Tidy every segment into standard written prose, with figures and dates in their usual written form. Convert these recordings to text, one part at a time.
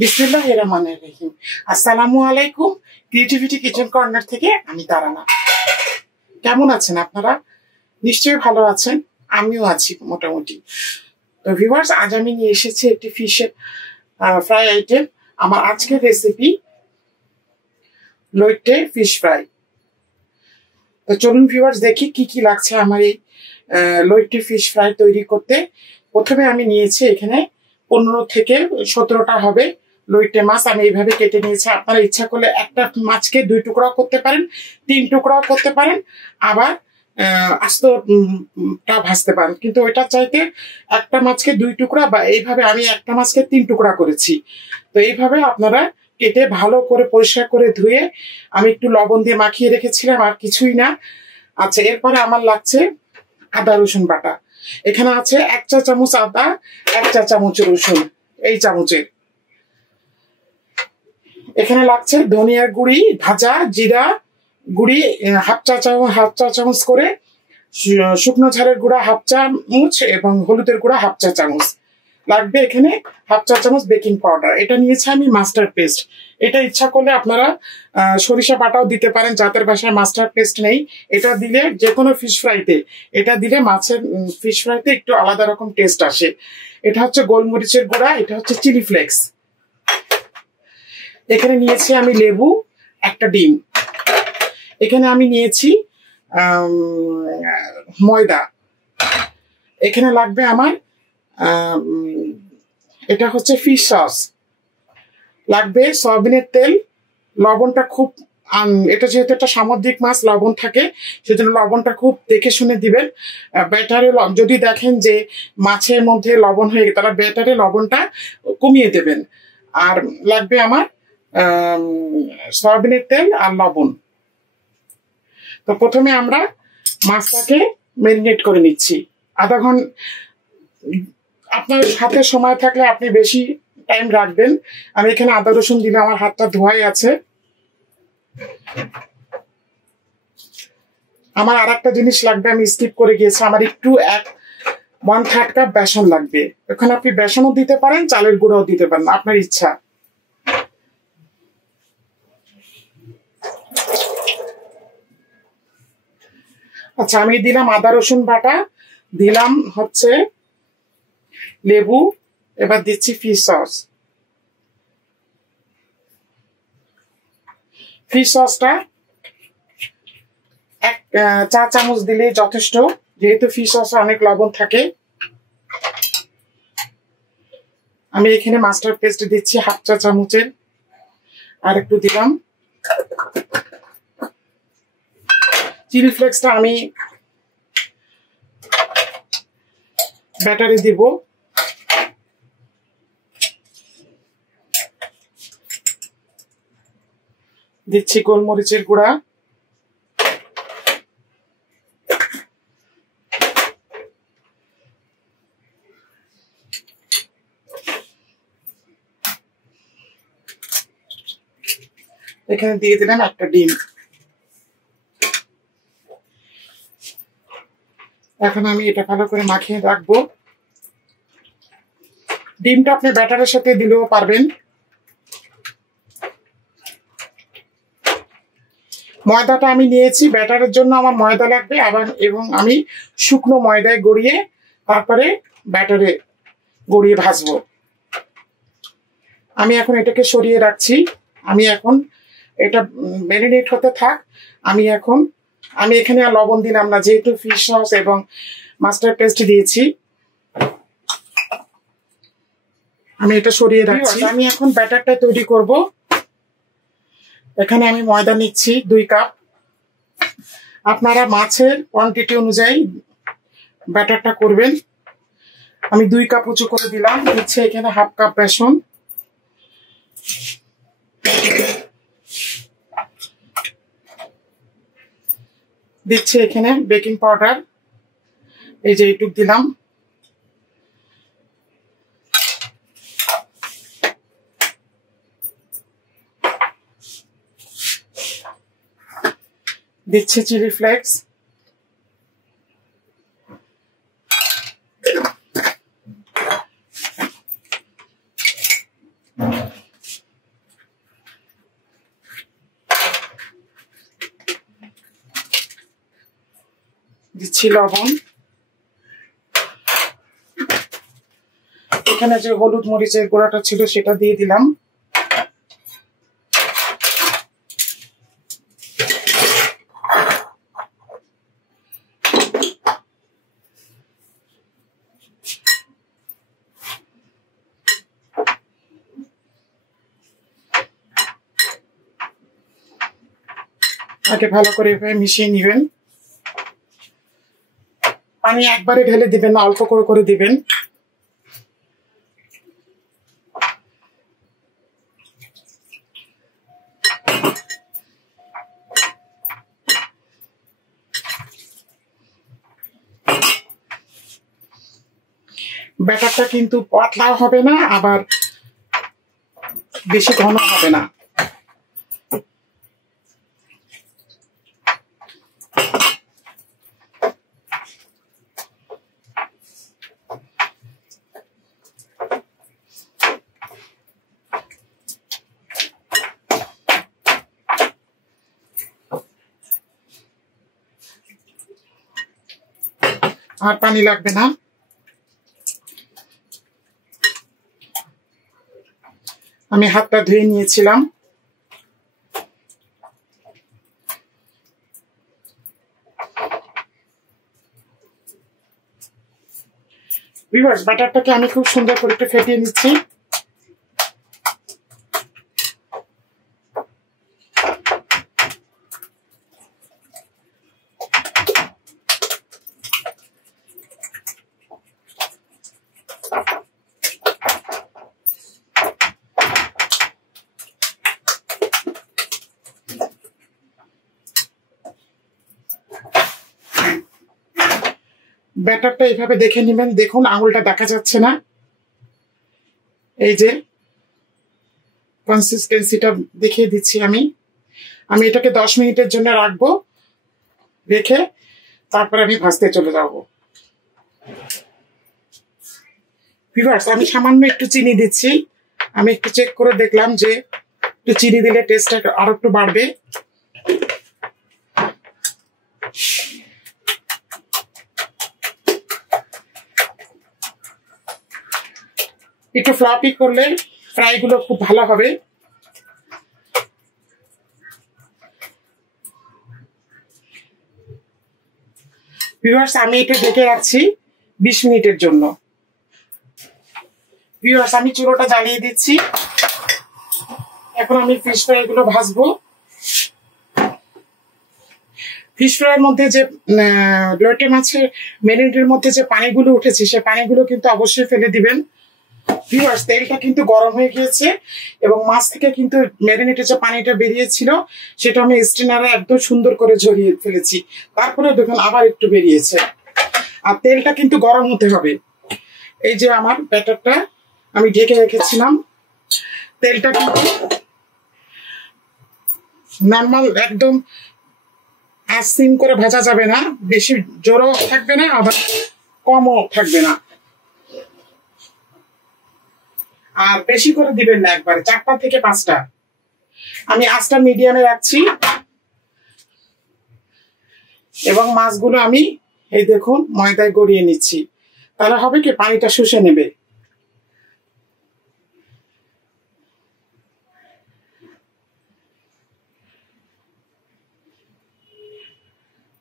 বিসমিল্লাহির রহমানির রহিম। আসসালামু আলাইকুম। ক্রিয়েটিভিটি কিচেন কর্নার থেকে আমি তারানা। কেমন আছেন আপনারা? নিশ্চয়ই ভালো আছেন, আমিও আছি মোটামুটি। তো ভিউয়ার্স, আজ আমি নিয়ে এসেছি একটি ফিশ ফ্রাই আইটেম। আমার আজকের রেসিপি লইট্টে ফিশ ফ্রাই। তো চলুন ভিউয়ার্স, দেখি কি কি লাগছে আমার এই লইট্টে ফিশ ফ্রাই তৈরি করতে। প্রথমে আমি নিয়েছি এখানে 15 থেকে 17টা হবে লইট্টে মাছ। আমি এইভাবে কেটে নিয়েছি। আপনারা ইচ্ছা করলে একটা মাছকে 2 টুকরাও করতে পারেন, 3 টুকরাও করতে পারেন, আবার আস্তটা ভাজতে পারেন। কিন্তু ওইটা চাইতে একটা মাছকে 2 টুকরা, বা এইভাবে আমি একটা মাছকে 3 টুকরা করেছি। তো এইভাবে আপনারা কেটে ভালো করে পরিষ্কার করে ধুয়ে আমি একটু লবণ দিয়ে মাখিয়ে রেখেছিলাম, আর কিছুই না। আচ্ছা, এরপরে আমার লাগছে আদা রসুন বাটা। এখানে আছে 1 চা চামচ আদা, 1 চা চামচ রসুন, এই চামচের। এখানে লাগছে ধনিয়ার গুঁড়ি, ভাজা জিরা গুঁড়ি হাফ চা চামচ করে, শুকনো ঝালের গুঁড়া হাফ চামচ এবং হলুদের গুঁড়া হাফ চা চামচ লাগবে। এখানে হাফ চা চামচ বেকিং পাউডার। এটা নিয়েছি আমি মাস্টার্ড পেস্ট। এটা ইচ্ছা করলে আপনারা সরিষা বাটাও দিতে পারেন, যাদের বাসায় মাস্টার্ড পেস্ট নেই। এটা দিলে যে কোনো ফিশ ফ্রাইতে, এটা দিলে মাছের ফিশ ফ্রাইতে একটু আলাদা রকম টেস্ট আসে। এটা হচ্ছে গোলমরিচের গুঁড়া, এটা হচ্ছে চিলি ফ্লেক্স। এখানে নিয়েছি আমি লেবু, একটা ডিম। এখানে আমি নিয়েছি ময়দা। এখানে লাগবে আমার এটা হচ্ছে ফিশ সস, লাগবে সয়াবিনের তেল, লবণটা খুব এটা যেহেতু একটা সামুদ্রিক মাছ, লবণ থাকে, সেজন্য লবণটা খুব দেখে শুনে দিবেন। ব্যাটারে যদি দেখেন যে মাছের মধ্যে লবণ হয়ে গেছে, তাহলে ব্যাটারে লবণটা কমিয়ে দেবেন। আর লাগবে আমার সয়াবিনের তেল আর লবণ। তো প্রথমে আমরা মাছটাকে ম্যারিনেট করে নিচ্ছি আধা ঘন্টা। আপনার হাতে সময় থাকলে আপনি বেশি টাইম রাখবেন। আমি এখানে আদা রসুন দিলে আমার হাতটা ধোয়াই আছে। আমার আর একটা জিনিস লাগবে, আমি স্কিপ করে গিয়েছি। আমার একটু 1/3 কাপ বেসন লাগবে। এখানে আপনি বেসনও দিতে পারেন, চালের গুঁড়োও দিতে পারেন, আপনার ইচ্ছা। আচ্ছা, আমি দিলাম আদা রসুন বাটা, দিলাম হচ্ছে লেবু, এবার দিচ্ছি ফিশ সস। ফিশ সসটা 1 চা চামচ দিলে যথেষ্ট, যেহেতু ফিশ সসে অনেক লবণ থাকে। আমি এখানে মাস্টার্ড পেস্ট দিচ্ছি হাফ চা চামচের, আর একটু দিলাম। চিলি ফ্লেক্সটা আমি ব্যাটারে দিব। দিচ্ছি গোলমরিচের গুঁড়া, এখানে দিয়ে দিলাম একটা ডিম। এখন আমি এটা ভালো করে মাখিয়ে রাখবো। ডিমটা আপনি ব্যাটারের সাথে দিলেও পারবেন। ময়দাটা আমি নিয়েছি, ব্যাটারের জন্য আমার ময়দা লাগবে, এবং আমি শুকনো ময়দায় গড়িয়ে তারপরে ব্যাটারে গড়িয়ে ভাজবো। আমি এখন এটাকে সরিয়ে রাখছি। আমি এখন এটা ম্যারিনেট হতে থাক। আমি এখানে আর লবণ দিলাম না, যেহেতু ফিশ সস এবং মাস্টার্ড পেস্ট দিয়েছি। আমি এটা সরিয়ে রাখছি। আমি এখন ব্যাটারটা তৈরি করব। এখানে আমি ময়দা নিচ্ছি 2 কাপ। আপনারা মাছের কোয়ান্টিটি অনুযায়ী ব্যাটারটা করবেন। আমি 2 কাপ উঁচু করে দিলাম। দিচ্ছি এখানে হাফ কাপ বেসন, দিচ্ছি এখানে বেকিং পাউডার, এই যে এইটুক দিলাম। দিচ্ছি চিলি ফ্লেক্স, দিচ্ছি লবণ। এখানে যে হলুদ মরিচের গুঁড়াটা ছিল সেটা দিয়ে দিলাম। আগে ভালো করে এভাবে মিশিয়ে নেবেন। পানি একবারে ঢেলে দিবেন না, অল্প করে করে দিবেন। ব্যাটারটা কিন্তু পাতলাও হবে না, আবার বেশি ঘন হবে না। আর পানি লাগবে না। আমি হাতটা ধুয়ে নিয়েছিলাম। ভিউয়ার্স, বাটারটাকে আমি খুব সুন্দর করে একটু ফেটিয়ে নিচ্ছি। ব্যাটারটা এইভাবে দেখে নেবেন। দেখুন আঙুলটা দেখা যাচ্ছে না, এই যে কনসিস্টেন্সিটা দেখিয়ে দিচ্ছি আমি। আমি এটাকে 10 মিনিটের জন্য রাখবো, রেখে তারপরে আমি ভাজতে চলে যাব। ভিউয়ার্স, আমি সামান্য একটু চিনি দিচ্ছি। আমি একটু চেক করে দেখলাম যে একটু চিনি দিলে টেস্টটা আরো একটু বাড়বে। একটু ফ্লাফি করলে ফ্রাই গুলো খুব ভালো হবে। ভিউয়ার্স, আমি এটা ঢেকে রাখছি 20 মিনিটের জন্য। ভিউয়ার্স, আমি চুলোটা জ্বালিয়ে দিচ্ছি। এখন আমি ফিশ ফ্রাই গুলো ভাজবো। ফিশ ফ্রাইয়ের মধ্যে যে লটে মাছের ম্যারিনেটের মধ্যে যে পানিগুলো উঠেছে, সে পানিগুলো কিন্তু অবশ্যই ফেলে দিবেন। ভিউয়ার্স, তেলটা কিন্তু গরম হয়ে গিয়েছে এবং মাছ থেকে কিন্তু ম্যারিনেটের যে পানিটা বেরিয়েছিল সেটা আমি স্ট্রেনারে একদম সুন্দর করে ঝরিয়ে ফেলেছি। তারপরে দেখুন আবার একটু বেরিয়েছে। আর তেলটা কিন্তু গরম হতে হবে। এই যে আমার ব্যাটারটা আমি ঢেকে রেখেছিলাম, তেলটা কিন্তু নর্মাল একদম সিম করে ভাজা যাবে না, বেশি জোরও থাকবে না আবার কমও থাকবে না। আর বেশি করে দিবেন না, একবারে 4টা থেকে 5টা। আমি আঁচটা মিডিয়ামে রাখছি এবং মাছগুলো আমি এই দেখুন ময়দায় গড়িয়ে নিচ্ছি। তাহলে হবে কি, পানিটা শুষে নেবে।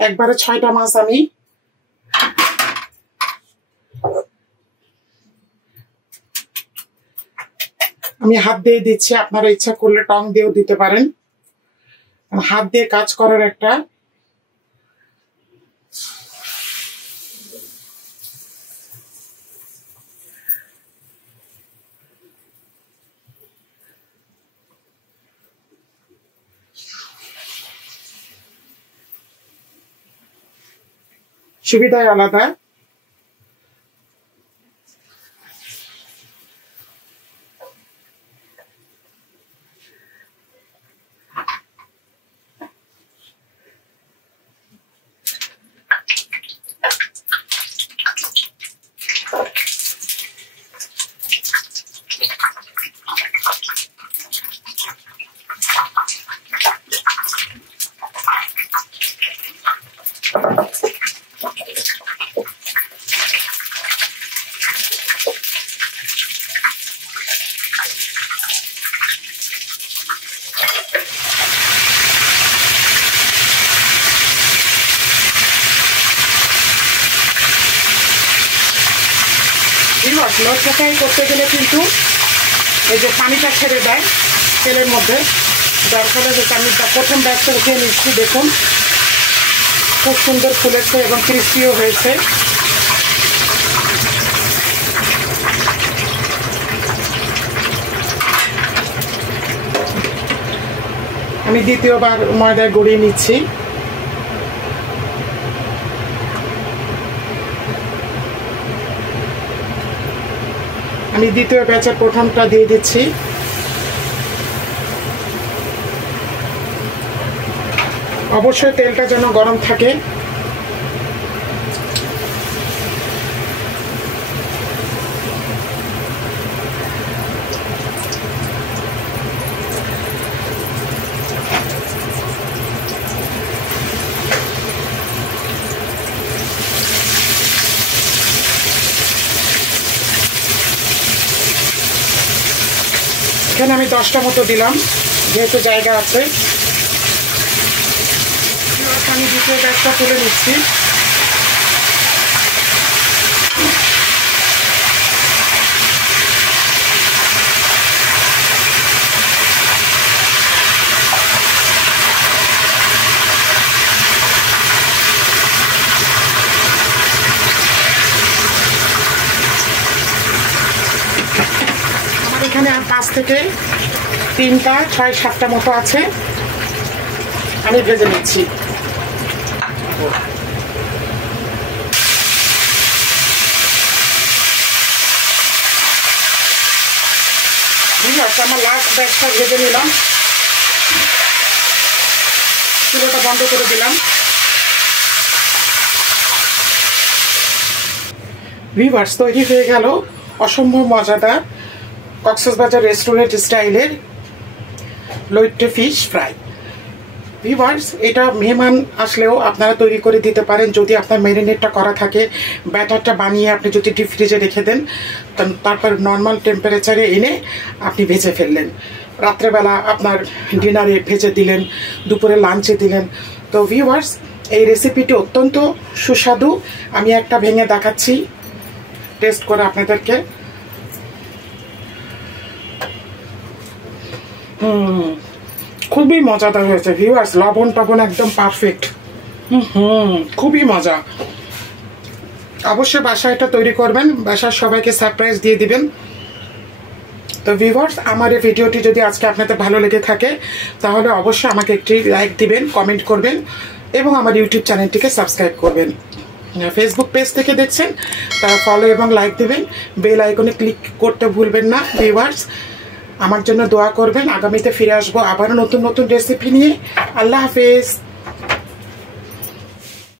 একবারে 6টা মাছ আমি হাত দিয়ে দিচ্ছি। আপনারা ইচ্ছা করলে টং দিয়েও দিতে পারেন। হাত দিয়ে কাজ করার একটা সুবিধাই আলাদা। লচ্ছা ফ্রাই করতে গেলে কিন্তু এই যে পানিটা ছেড়ে দেয় তেলের মধ্যে, যার ফলে যেটা আমি প্রথম ব্যাচটা উঠিয়ে নিচ্ছি। দেখুন খুব সুন্দর ফুলেছে এবং ক্রিস্পিও হয়েছে। আমি দ্বিতীয়বার ময়দা গড়িয়ে নিচ্ছি। আমি দ্বিতীয় ব্যাচের প্রথমটা দিয়ে দিচ্ছি। অবশ্যই তেলটা যেন গরম থাকে। এখানে আমি 10টা মতো দিলাম, যেহেতু জায়গা আছে। আমি দ্বিতীয় ব্যাচটা তুলে নিচ্ছি। এখানে 5 থেকে 3টা 6-7টা মতো আছে, আমি ভেজে নিচ্ছি। আমার লাস্ট ব্যাচটা ভেজে নিলাম, চুলোটা বন্ধ করে দিলাম। ভিউয়ার্স, তৈরি হয়ে গেল অসম্ভব মজাদার কক্সবাজার রেস্টুরেন্ট স্টাইলের লইট্টে ফিশ ফ্রাই। ভিউয়ার্স, এটা মেহমান আসলেও আপনারা তৈরি করে দিতে পারেন যদি আপনার ম্যারিনেটটা করা থাকে। ব্যাটারটা বানিয়ে আপনি যদি ডিপ ফ্রিজে রেখে দেন, তারপর নর্মাল টেম্পারেচারে এনে আপনি ভেজে ফেললেন। রাত্রেবেলা আপনার ডিনারে ভেজে দিলেন, দুপুরে লাঞ্চে দিলেন। তো ভিউয়ার্স, এই রেসিপিটি অত্যন্ত সুস্বাদু। আমি একটা ভেঙে দেখাচ্ছি টেস্ট করে আপনাদেরকে। খুবই মজাদার হয়েছে ভিউয়ার্স, লবণ টবণ একদম পারফেক্ট। খুবই মজা। অবশ্যই বাসায় এটা তৈরি করবেন, বাসার সবাইকে সারপ্রাইজ দিয়ে দিবেন। তো ভিউয়ার্স, আমার এই ভিডিওটি যদি আজকে আপনাদের ভালো লেগে থাকে তাহলে অবশ্যই আমাকে একটি লাইক দিবেন, কমেন্ট করবেন এবং আমার ইউটিউব চ্যানেলটিকে সাবস্ক্রাইব করবেন। ফেসবুক পেজ থেকে দেখছেন তারা ফলো এবং লাইক দেবেন, বেল আইকনে ক্লিক করতে ভুলবেন না। ভিউয়ার্স, আমার জন্য দোয়া করবেন। আগামীতে ফিরে আসবো আবারও নতুন নতুন রেসিপি নিয়ে। আল্লাহ হাফেজ।